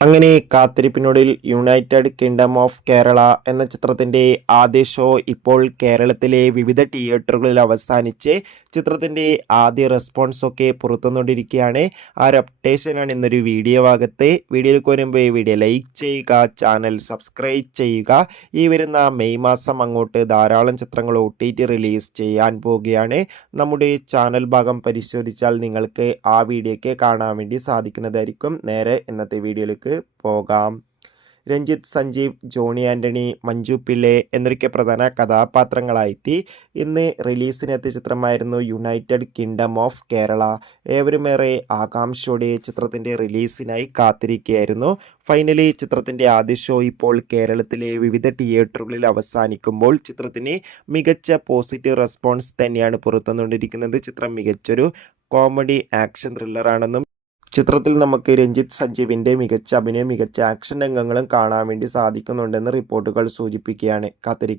അങ്ങനെ കാത്തിരിപ്പിനൊടുവിൽ United kingdom of Kerala എന്ന ചിത്രത്തിൻ്റെ ആദ്യ ഷോ ഇപ്പോൾ കേരളത്തിലെ വിവിധ തിയേറ്ററുകളിൽ അവസാനിച്ച് ചിത്രത്തിൻ്റെ ആദ്യ റെസ്പോൺസ് ഒക്കെ പുറത്തുവന്നുകൊണ്ടിരിക്കുകയാണ്. ആ ഒരു അപ്ഡേഷനാണ് ഇന്നൊരു വീഡിയോ ഭാഗത്ത്. വീഡിയോയിൽ വരുമ്പോൾ വീഡിയോ ലൈക്ക് ചെയ്യുക, ചാനൽ സബ്സ്ക്രൈബ് ചെയ്യുക. ഈ വരുന്ന മെയ് മാസം അങ്ങോട്ട് ധാരാളം ചിത്രങ്ങൾ OTT റിലീസ് ചെയ്യാൻ പോവുകയാണ്. നമ്മുടെ ചാനൽ ഭാഗം പരിശോധിച്ചാൽ നിങ്ങൾക്ക് ആ വീഡിയോയ്ക്ക് കാണാൻ വേണ്ടി സാധിക്കുന്നതായിരിക്കും. നേരെ ഇന്നത്തെ വീഡിയോയിലേക്ക് പോകാം. രഞ്ജിത്ത്, സഞ്ജീവ്, ജോണി ആൻ്റണി, മഞ്ജു പിള്ളെ എന്നൊക്കെ പ്രധാന കഥാപാത്രങ്ങളായെത്തി ഇന്ന് റിലീസിനെത്തിയ ചിത്രമായിരുന്നു യുണൈറ്റഡ് കിങ്ഡം ഓഫ് കേരള. ഏവരുമേറെ ആകാംക്ഷയോടെ ചിത്രത്തിൻ്റെ റിലീസിനായി കാത്തിരിക്കുകയായിരുന്നു. ഫൈനലി ചിത്രത്തിൻ്റെ ആദ്യ ഷോ ഇപ്പോൾ കേരളത്തിലെ വിവിധ തിയേറ്ററുകളിൽ അവസാനിക്കുമ്പോൾ ചിത്രത്തിന് മികച്ച പോസിറ്റീവ് റെസ്പോൺസ് തന്നെയാണ് പുറത്തുവന്നുകൊണ്ടിരിക്കുന്നത്. ചിത്രം മികച്ചൊരു കോമഡി ആക്ഷൻ ത്രില്ലറാണെന്നും ചിത്രത്തിൽ നമുക്ക് രഞ്ജിത്ത് സഞ്ജീവിൻ്റെ മികച്ച അഭിനയം, മികച്ച ആക്ഷൻ രംഗങ്ങളും കാണാൻ വേണ്ടി സാധിക്കുന്നുണ്ടെന്ന് റിപ്പോർട്ടുകൾ സൂചിപ്പിക്കുകയാണ്. കാത്തിരിക്കാം.